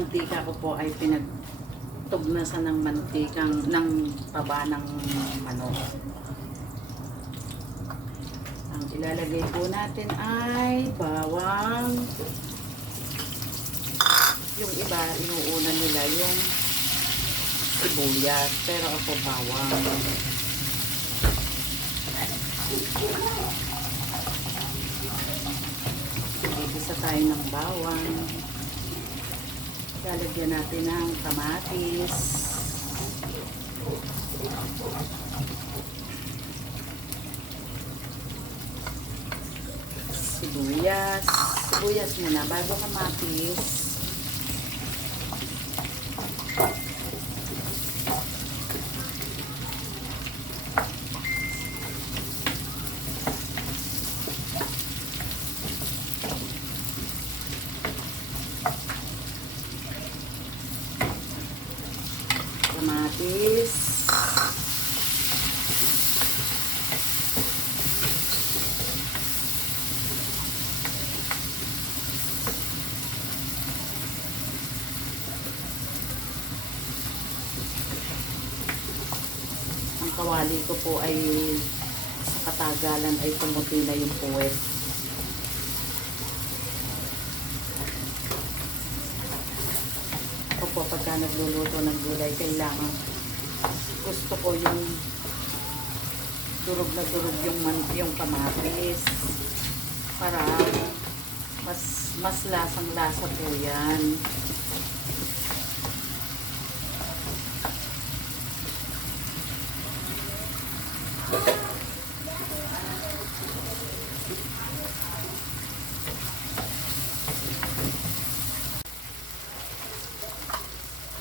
mantika ko po ay pinagtugnasan ng mantikang ng taba ng manok. Ang ilalagay po natin ay bawang. Yung iba, inuuna nila yung sibuyas, pero ako bawang. Igisa tayo ng bawang. Lalagyan natin ng kamatis. Sibuyas. Sibuyas muna bago kamatis. Kamatis. Ang kawali ko po ay sa katagalan ay tumuti na yung puwet. Ako po pagka nagluluto ng gulay, kailangan gusto ko yung durog na durog yung kamatis para mas lasang lasa po yan.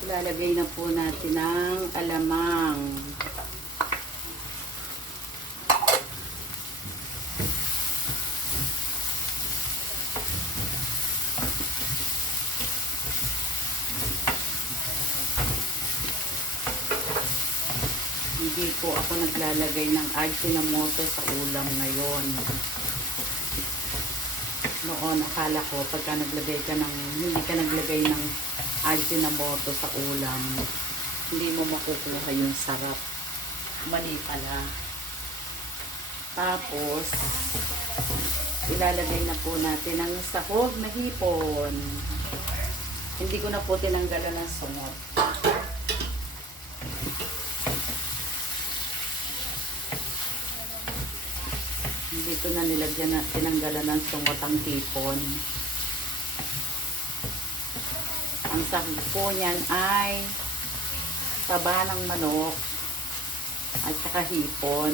Ilalagay na po natin ang alamang. Hindi po ako naglalagay ng ajinomoto sa ulam ngayon. Noon, akala ko pagka hindi ka naglagay ng ajinomoto sa ulam, hindi mo makukuha yung sarap. Mali pala. Tapos, ilalagay na po natin ang sahog na hipon. Hindi ko na po tinanggalan ng sungot. Dito na tinanggalan ng sungot ang hipon. Ang sahog po niyan ay taba ng manok at saka hipon.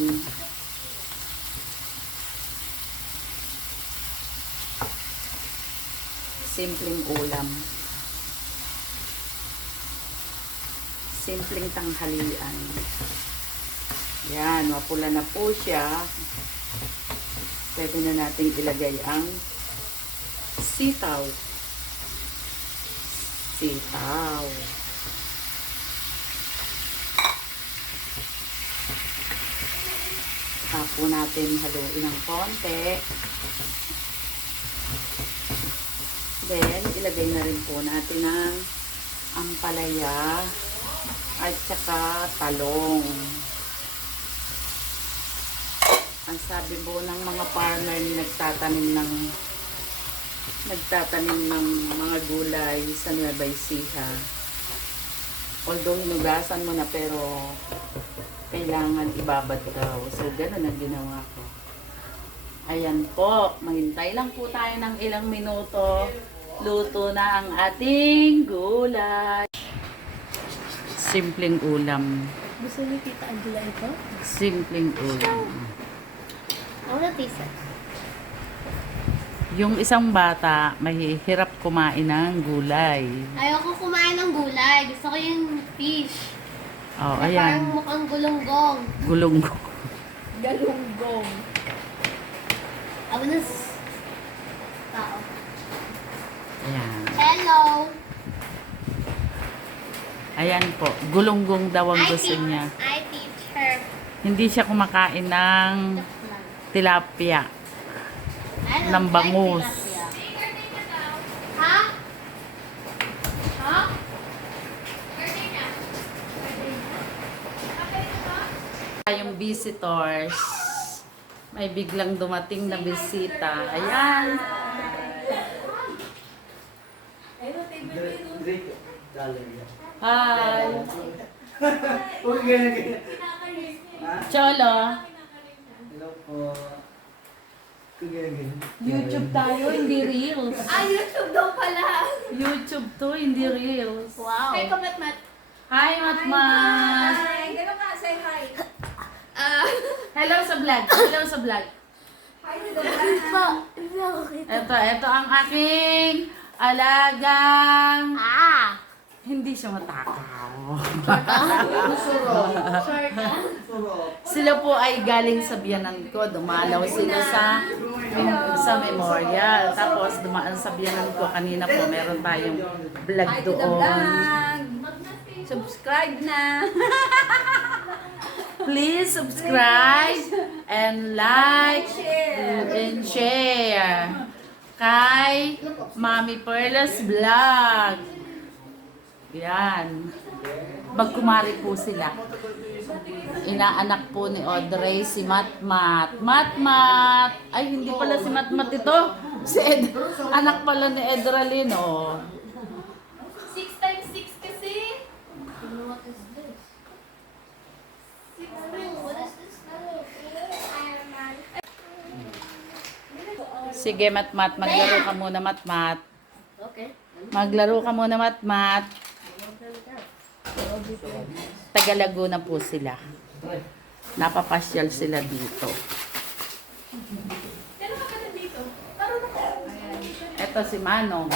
Simpleng ulam. Simpleng tanghalian. Yan, mapula na po siya. Pwede na natin ilagay ang sitaw. Sitaw. Saka po natin haluin ng konti. Then, ilagay na rin po natin ang ampalaya at saka talong. Ang sabi po ng mga farmer nagtatanim ng mga gulay sa Nueva Ecija. Although hinugasan mo na, pero kailangan ibabad daw. So, ganun ang ginawa ko. Ayan po. Mahintay lang po tayo ng ilang minuto. Luto na ang ating gulay. Simpleng ulam. Gusto niyo kita ang gulay ko? Simpleng ulam. Ako na tisa. Yung isang bata, mahihirap kumain ng gulay. Ayoko kumain ng gulay. Gusto ko yung fish. Oh, Na ayan. parang mukhang gulunggong. Gulunggong. Galunggong. Ako na tao. Ayan. Hello! Ayan po. Gulunggong daw ang gusto niya. I teach her Hindi siya kumakain ng tilapia. Ng bangus. Ha? Ha? Yung visitors, may biglang dumating na bisita. Ayan. Hi. Cholo. Hello po. YouTube tayo, hindi Reels. YouTube daw pala. YouTube to, hindi Reels. Wow. Hey, Mat. Hi, Matmat. Gano'n ka, say hi. Hello sa vlog. Hello sa vlog. Ito ang aking alagang hindi siya matakaw. Sila po ay galing sa biyanan ko. Dumalaw sila sa memorial. Tapos dumaan sa biyanan ko. Kanina po meron tayong vlog doon. Subscribe na. Please subscribe and like and share kay Mami Perla's Vlog. Yan. Magkumari po sila. Inaanak po ni Audrey si Matmat. Matmat! Ay, hindi pala si Matmat ito. Si anak pala ni Edralyn, oh. 6 times 6 kasi. What is this? 6 times. What is this? Sige, Matmat. Maglaro ka muna, Matmat. Okay. Maglaro ka muna, Matmat. Taga Laguna po sila. Napapasyal sila dito. Kailan ka pa dito? Ito si Manong.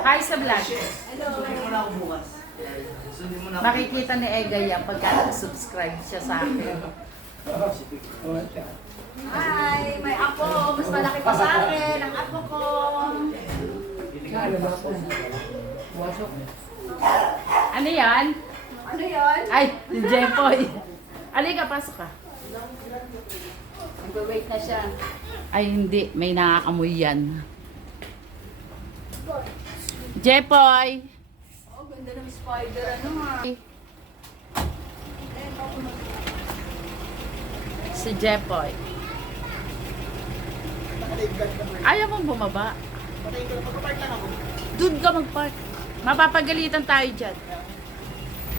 Hi sa vlog. Sundin mo na ako bukas. Sundin mo na ako. Makikita ni Ega yan pagka nag-subscribe siya sa akin. Hi! May apo. Mas malaki pa sa akin. Ang apo ko. Ano yan? Ano yun? Ay, si Jepoy. Alika, pasok ka. Nag-wait na siya. Ay, hindi. May nakakamoy yan. Jepoy! Oh, ganda ng spider. Ano nga? Si Jepoy. Ayaw mong bumaba. Doon ka mag-park. Mapapagalitan tayo dyan.